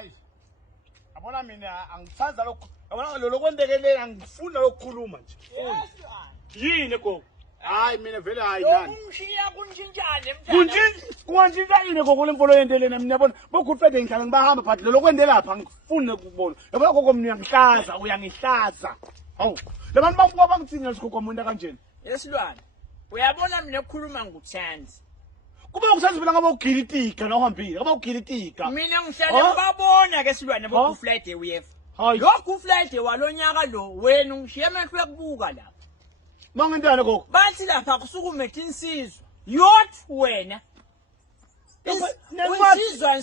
hayi abona mina angithanza lokho abona lokwendekelela ngifuna ukukhuluma nje yini gogo hayi mina vele hayi nani umshiya kunjinjane mntana kunjinjane yini gogo lemfolo yendelene mina yabona bokuqede ngihlala ngibahamba but lokwende lapha ngifuna ukubona yabona gogo mina uyangihlaza hawu labantu bafuka bangithinya sigogo umuntu kanjeni yesilwane uyabona mina ukukhuluma ngukuthanda kuba ukusenza phela ngabe ugilitika nawuhambile ngabe ugilitika mina ngihlale ngibabona ke silwane bo flight ewef lokhu flight walonyaka lo wena ungishiye emehlo ekubuka la mangentana gogo bathi lapha kusukume insizwa yothi wena insizwa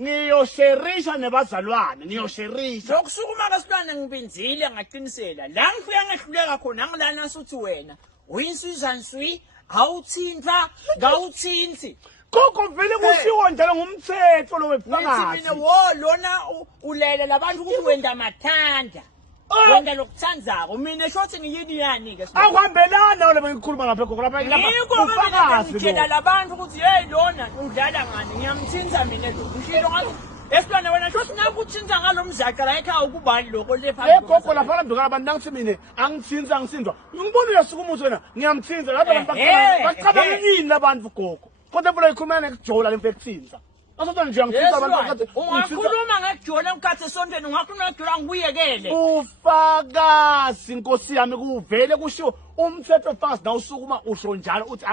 ngiyosherisha nebazalwane ngiyosherisha lokusukuma kasilwane ngibinzile ngaqinisela la ngifika ngehluleka khona ngilana suthi wena uyinsizwa nswi awuthinta ngawuthinti gogo vele kushiwo njalo ngumthetho lo webhakathi mina wo lona ulele labantu ukuthi wenda mathanda wenda lokuthandzako mina shothi ngiyini yani ke akuhambelana wena bengikhuluma ngapha gogo lapha ufakazi ngitshela labantu ukuthi hey lona udlala ngani ngiyamthinta mina lo ngishilo ngathi esilwane wena shothi ngakuthinta ngalomzaka la ekhaya ukubani lokho lepha gogo lapha labantu abantu nangithi mina angithinta angisindwa ngibona uyasukuma uthi wena ngiyamthinta lapha abantu bacabanga yini labantu gogo kodwa phela ikhuluma ngekujola lemfekthinza asothi nje angithinta abantu ungakhuluma ngekujola ngikhathi esontweni ungakhuluma ngekujola ngibuyekele ufakazi inkosi yami kuvele kushiwo umthetho fast na usukuma usho njalo uthi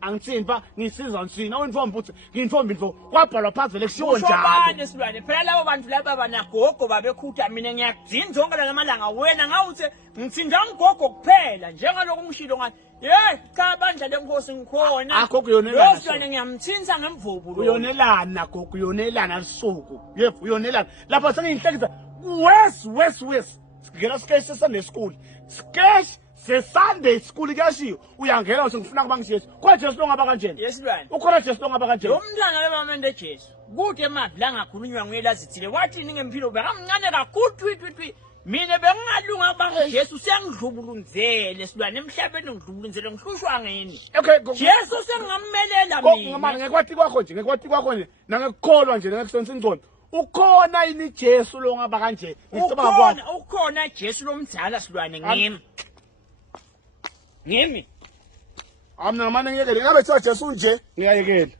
angithinta ngisiza nsina wentombi uthi ngiyintombi ndlo kwabhalwa phansi vele kushiwo njalo ubani silwane phela labo bantu laba banagogo babekhutha mina ngiyakudinza zonke la ngamalanga wena ngawuthi ngithinta ngigogo kuphela njengaloko ngishilo ngathi hey cha bandla lenkosi ngikhona agogo yonelana silwane ngiyamthinta ngemvubu uyonelana gogo uyonelana lisuku yebo uyonelana lapha sengiyihlekisa wes ngena sketch Sunday school sketch Sunday school kuyashiyo uyangena uthi ngifuna kuba ngijesu kwa Jesu lo ngaba kanjeni yesilwane ukhona Jesu lo ngaba kanjeni lo mntwana lebamende Jesu kude emadla ngakhulunywa nguyelazithile wathi ngempilo bengamncane kakhulu twitwi mina bengalunga ba Jesu siyangidlubulunzele silwane emhlabeni ngidlubulunzele ngihlushwa ngeni okay Jesu sengammelela mina ngomani ngekwati kwakho nje nangekukholwa nje nangekusonisa ingcondo ukhona yini Jesu lo ngaba kanje ukhona Jesu lomdala silwane ngimi amna ngamane ngiyekele ngabe Jesu nje ngiyayekela